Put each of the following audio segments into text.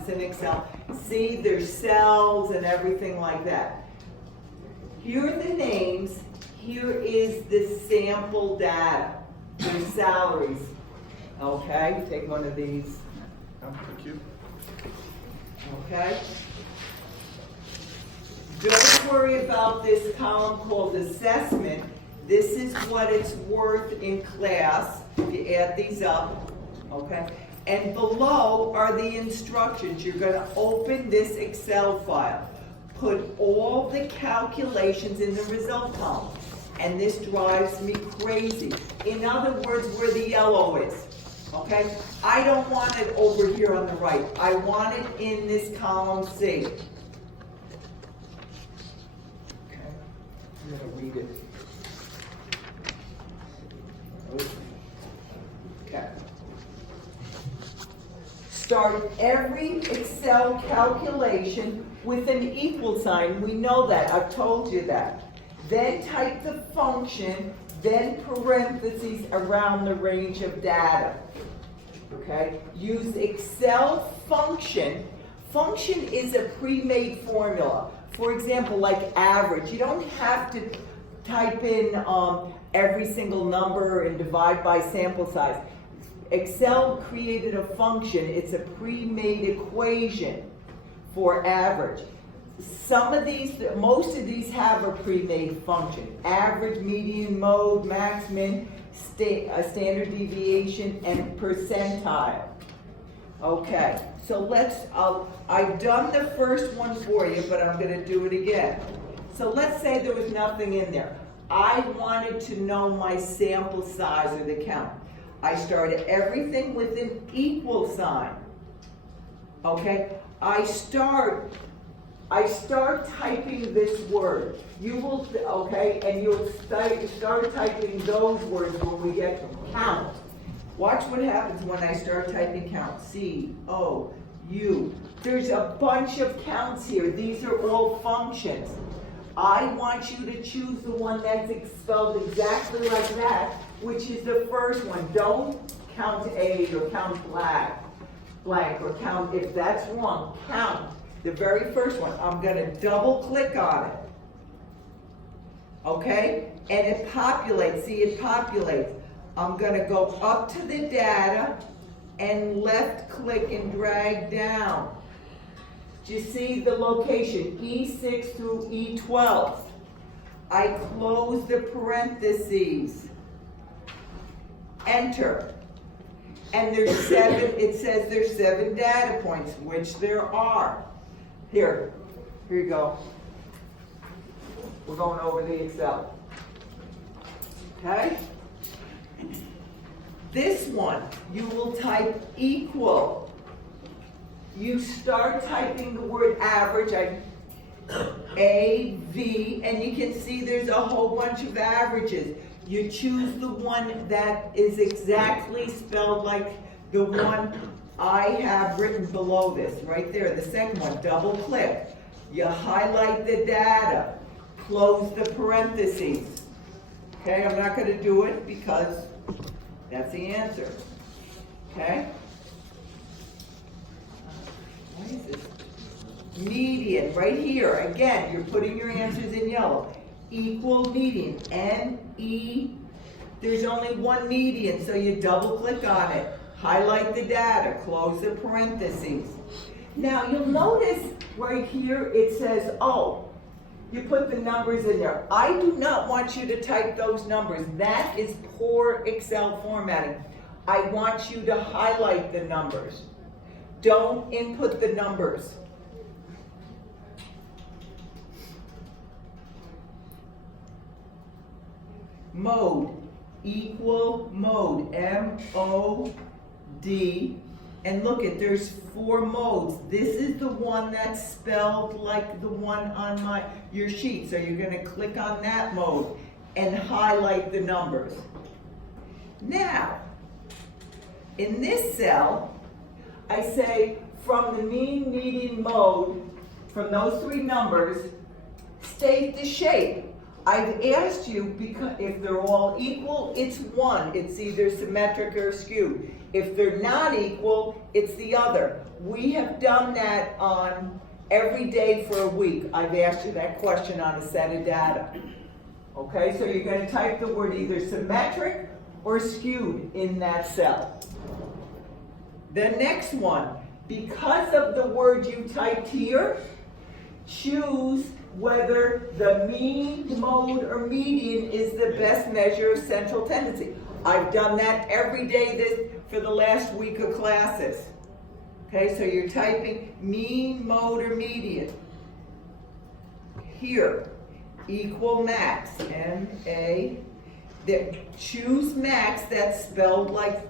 it's in Excel. See, there's cells and everything like that. Here are the names. Here is the sample data. There's salaries. Okay, take one of these. Thank you. Okay? Don't worry about this column called assessment. This is what it's worth in class. You add these up, okay? And below are the instructions. You're going to open this Excel file. Put all the calculations in the result column. And this drives me crazy. In other words, where the yellow is. Okay? I don't want it over here on the right. I want it in this column C. Okay? I'm going to read it. Okay. Start every Excel calculation with an equal sign. We know that. I've told you that. Then type the function, then parentheses around the range of data. Okay? Use Excel function. Function is a pre-made formula. For example, like average. You don't have to type in every single number and divide by sample size. Excel created a function. It's a pre-made equation for average. Some of these, most of these have a pre-made function. Average, median, mode, max, min, standard deviation, and percentile. Okay, so I've done the first one for you, but I'm going to do it again. So let's say there was nothing in there. I wanted to know my sample size or the count. I started everything with an equal sign. Okay, I start typing this word. You will, okay, and you'll start typing those words when we get to count. Watch what happens when I start typing count. C-O-U. There's a bunch of counts here. These are all functions. I want you to choose the one that's spelled exactly like that, which is the first one. Don't count 8 or count blank, or count, if that's wrong, count the very first one. I'm going to double click on it. Okay? And it populates. See, it populates. I'm going to go up to the data and left click and drag down. Do you see the location? E6 through E12. I close the parentheses. Enter. And there's 7, it says there's 7 data points, which there are. Here you go. We're going over the Excel. Okay? This one, you will type equal. You start typing the word average, A, V, and you can see there's a whole bunch of averages. You choose the one that is exactly spelled like the one I have written below this, right there, the second one. Double click. You highlight the data. Close the parentheses. Okay, I'm not going to do it because that's the answer. Okay? What is this? Median, right here. Again, you're putting your answers in yellow. Equal median, N-E. There's only one median, so you double click on it. Highlight the data, close the parentheses. Now you'll notice right here it says, oh, you put the numbers in there. I do not want you to type those numbers. That is poor Excel formatting. I want you to highlight the numbers. Don't input the numbers. Mode, equal mode, M-O-D, and look at, there's 4 modes. This is the one that's spelled like the one on your sheet, so you're going to click on that mode and highlight the numbers. Now, in this cell, I say from the mean, median, mode, from those 3 numbers, state the shape. I've asked you because if they're all equal, it's 1. It's either symmetric or skewed. If they're not equal, it's the other. We have done that on every day for a week. I've asked you that question on a set of data. Okay, so you're going to type the word either symmetric or skewed in that cell. The next one, because of the word you typed here, choose whether the mean, mode, or median is the best measure of central tendency. I've done that every day for the last week of classes. Okay, so you're typing mean, mode, or median. Here, equal max, M-A. Choose max, that's spelled like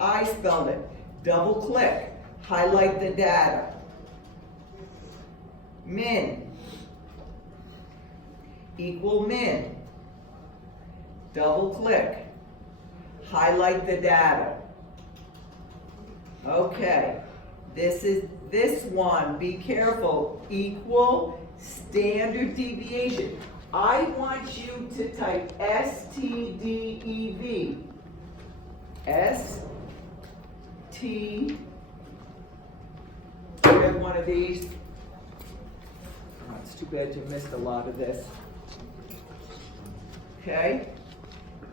I spelled it. Double click, highlight the data. Min, equal min. Double click, highlight the data. Okay, this one, be careful, equal standard deviation. I want you to type STDEV. ST, grab one of these. Oh, it's too bad you missed a lot of this. Okay,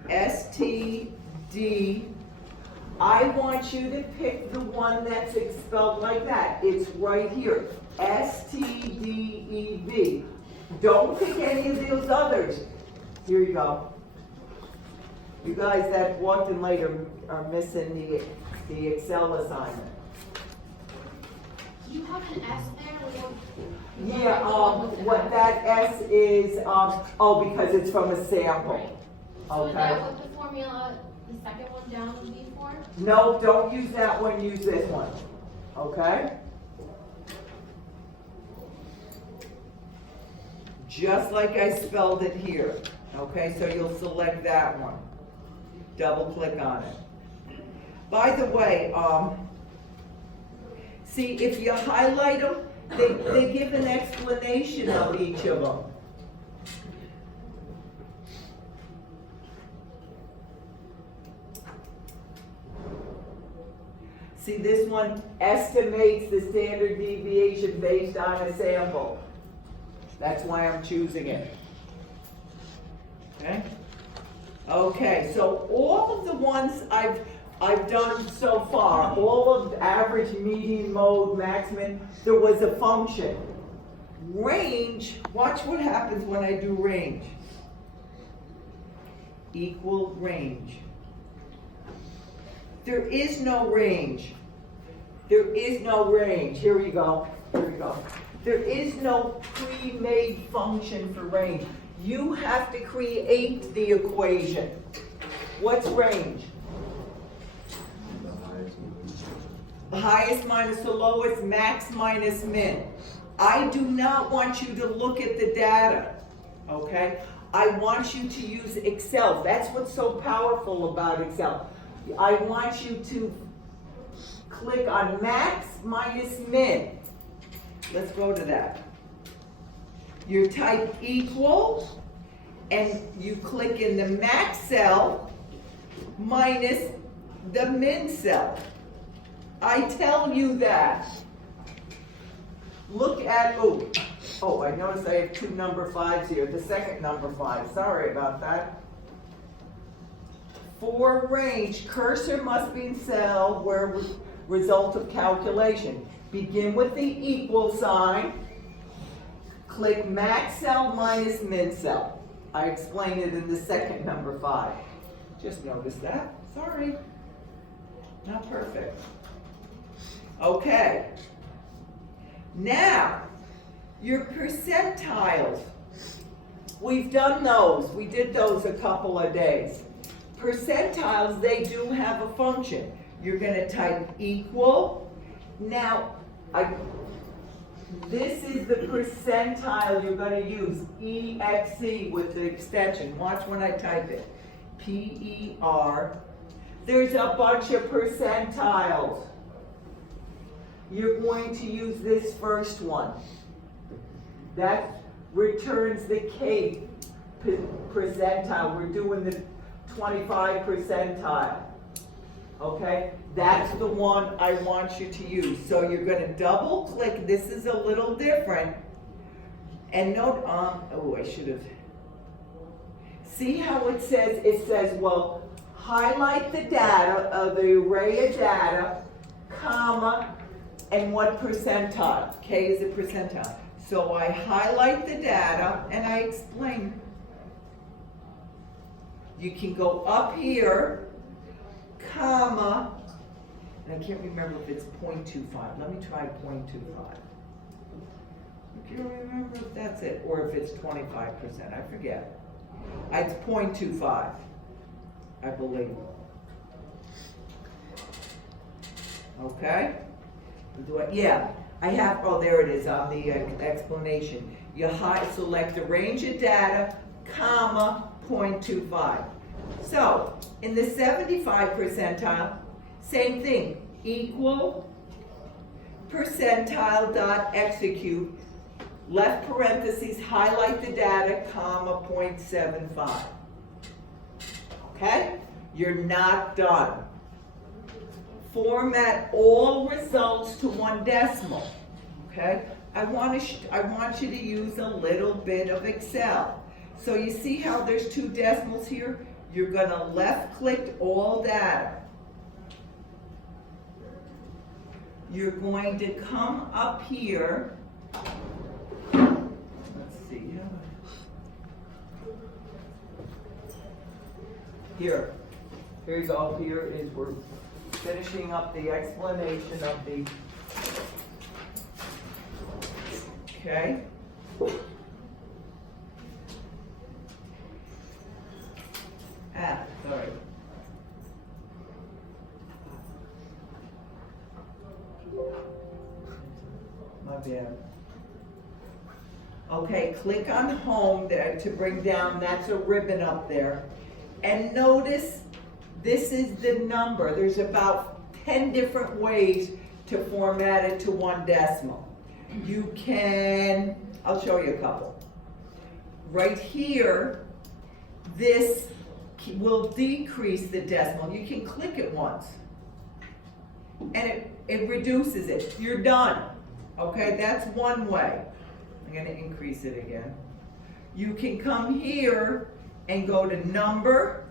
STD. I want you to pick the one that's spelled like that. It's right here, STDEV. Don't pick any of those others. Here you go. You guys that walked in later are missing the Excel assignment. Do you have an S there? Yeah, what that S is, because it's from a sample. Right. So is Okay. that what the formula, the second one down would be for? No, don't use that one, use this one. Okay? Just like I spelled it here. Okay, so you'll select that one. Double click on it. By the way, see, if you highlight them, they give an explanation of each of them. See, this one estimates the standard deviation based on a sample. That's why I'm choosing it. Okay? Okay, so all of the ones I've done so far, all of the average, median, mode, maximum, there was a function. Range, watch what happens when I do range. Equal range. There is no range. There is no range. Here we go. Here we go. There is no pre-made function for range. You have to create the equation. What's range? The highest minus the lowest, max minus min. I do not want you to look at the data, okay? I want you to use Excel. That's what's so powerful about Excel. I want you to click on max minus min. Let's go to that. You type equal, and you click in the max cell minus the min cell. I tell you that. Look at, oh, I noticed I have two number 5s here. The second number 5, sorry about that. For range, cursor must be in cell where result of calculation. Begin with the equal sign. Click max cell minus min cell. I explained it in the second number 5. Just noticed that. Sorry. Not perfect. Okay. Now, your percentiles. We've done those. We did those a couple of days. Percentiles, they do have a function. You're going to type equal. Now, this is the percentile you're going to use, EXE with the extension. Watch when I type it. PER. There's a bunch of percentiles. You're going to use this first one. That returns the K percentile. We're doing the 25 percentile. Okay? That's the one I want you to use. So you're gonna double click, this is a little different. And note, oh, I should have. See how it says, well, highlight the data, the array of data, comma, and what percentile? K is a percentile. So I highlight the data and I explain. You can go up here, comma, and I can't remember if it's 0.25. Let me try 0.25. I can't remember if that's it, or if it's 25%, I forget. It's 0.25, I believe. Okay? Yeah, I have, oh, there it is on the explanation. You select the range of data, comma, 0.25. So, in the 75 percentile, same thing, equal percentile dot execute, left parentheses, highlight the data, comma, 0.75. Okay? You're not done. Format all results to one decimal. Okay? I want you to use a little bit of Excel. So you see how there's two decimals here? You're going to left click all data. You're going to come up here. Let's see. Here you go. Here is we're finishing up the explanation of the. Okay. Sorry. My bad. Okay, click on home there to bring down, that's a ribbon up there. And notice this is the number. There's about 10 different ways to format it to one decimal. You can, I'll show you a couple. Right here, this will decrease the decimal. You can click it once and it reduces it. You're done. Okay, that's one way. I'm going to increase it again. You can come here and go to number.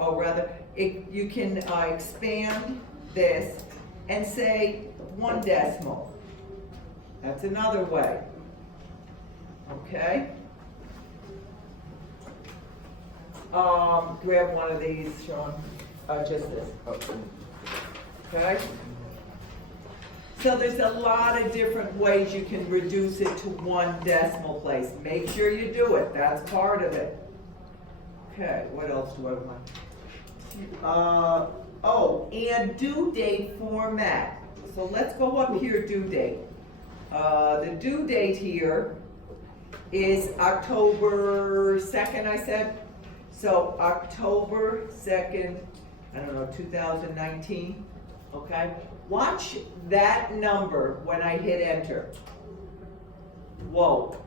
You can expand this and say 1 decimal. That's another way. Okay. Grab one of these, Sean. Just this. Okay. So there's a lot of different ways you can reduce it to 1 decimal place. Make sure you do it. That's part of it. Okay, what else do I want? And due date format. So let's go up here, due date. The due date here is October 2nd, I said. So October 2nd, 2019. Okay? Watch that number when I hit enter. Whoa.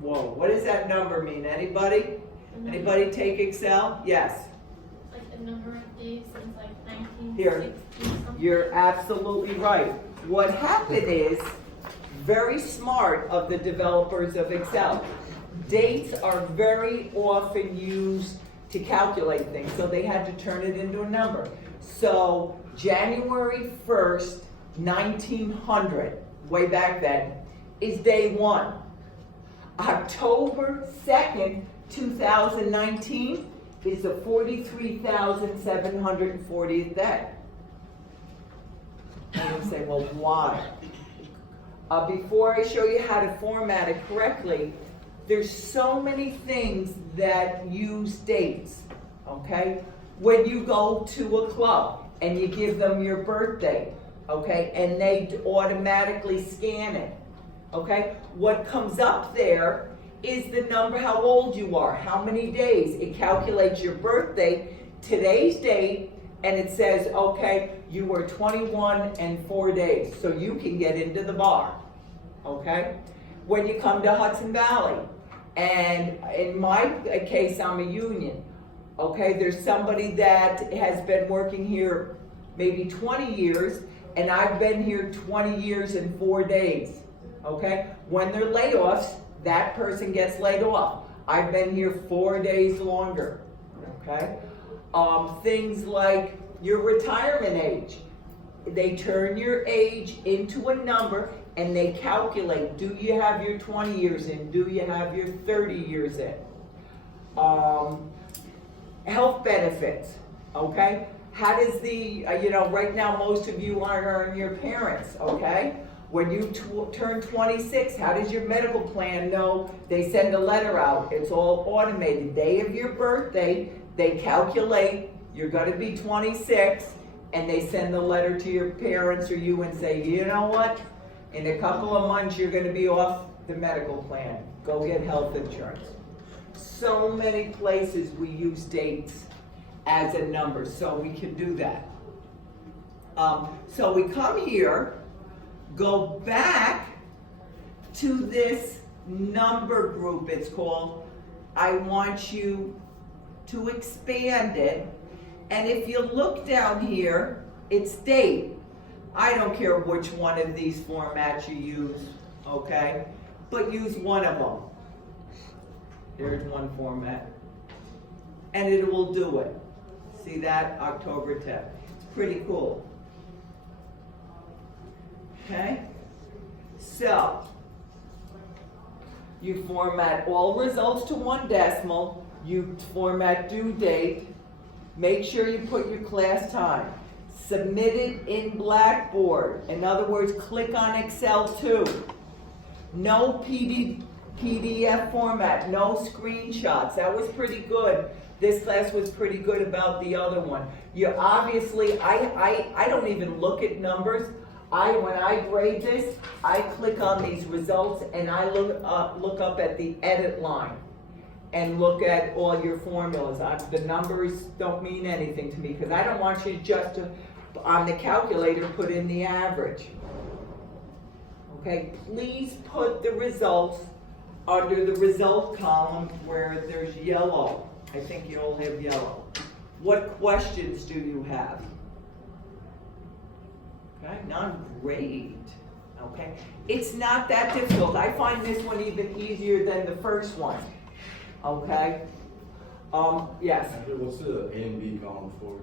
What does that number mean? Anybody? Anybody take Excel? Yes. Like the number of days since like 1960 Here. something. You're absolutely right. What happened is, very smart of the developers of Excel. Dates are very often used to calculate things, so they had to turn it into a number. So January 1st, 1900, way back then, is day 1. October 2nd, 2019 is the 43,740th day. And you say, well, why? Before I show you how to format it correctly, there's so many things that use dates, okay? When you go to a club and you give them your birthday, okay, and they automatically scan it, okay? What comes up there is the number, how old you are, how many days. It calculates your birthday, today's date, and it says, okay, you were 21 and 4 days, so you can get into the bar, okay? When you come to Hudson Valley, and in my case, I'm a union, Okay, there's somebody that has been working here maybe 20 years, and I've been here 20 years and 4 days. Okay, when they're layoffs, that person gets laid off. I've been here 4 days longer. Okay, things like your retirement age. They turn your age into a number and they calculate, do you have your 20 years in? Do you have your 30 years in? Health benefits, okay? How does the, right now most of you aren't your parents, okay? When you turn 26, how does your medical plan know? They send a letter out, it's all automated. Day of your birthday, they calculate, you're gonna be 26, and they send the letter to your parents or you and say, you know what? In a couple of months, you're gonna be off the medical plan. Go get health insurance. So many places we use dates as a number, so we can do that. So we come here, go back to this number group, it's called. I want you to expand it. And if you look down here, it's date. I don't care which one of these formats you use, okay? But use one of them. There's one format. And it will do it. See that? October 10th. It's pretty cool. Okay? So, you format all results to 1 decimal. You format due date. Make sure you put your class time. Submit it in Blackboard. In other words, click on Excel too. No PDF format, no screenshots. That was pretty good. This class was pretty good about the other one. You obviously, I don't even look at numbers. When I grade this, I click on these results and I look up at the edit line and look at all your formulas. The numbers don't mean anything to me because I don't want you just to, on the calculator, put in the average. Okay, please put the results under the result column where there's yellow. I think you all have yellow. What questions do you have? Okay, none, great. Okay, it's not that difficult. I find this one even easier than the first one. Okay, yes. What's the A and B column for?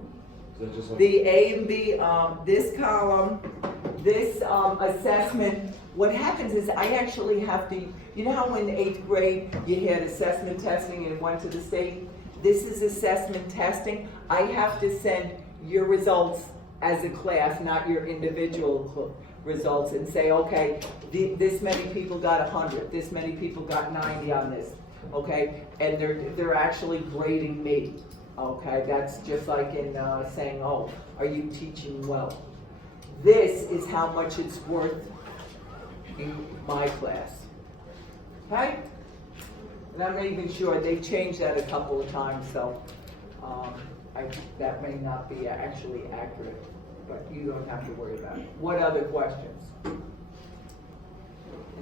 Is that just like The A and B, this column, this assessment, what happens is I actually have to, you know how in 8th grade you had assessment testing and went to the state? This is assessment testing. I have to send your results as a class, not your individual results, and say, okay, this many people got 100, this many people got 90 on this, okay? And they're actually grading me, okay? That's just like in saying, oh, are you teaching well? This is how much it's worth in my class, okay? And I'm not even sure, they changed that a couple of times, so that may not be actually accurate, but you don't have to worry about it. What other questions?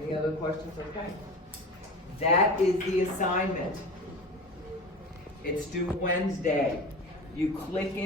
Any other questions? Okay. That is the assignment. It's due Wednesday. You click in.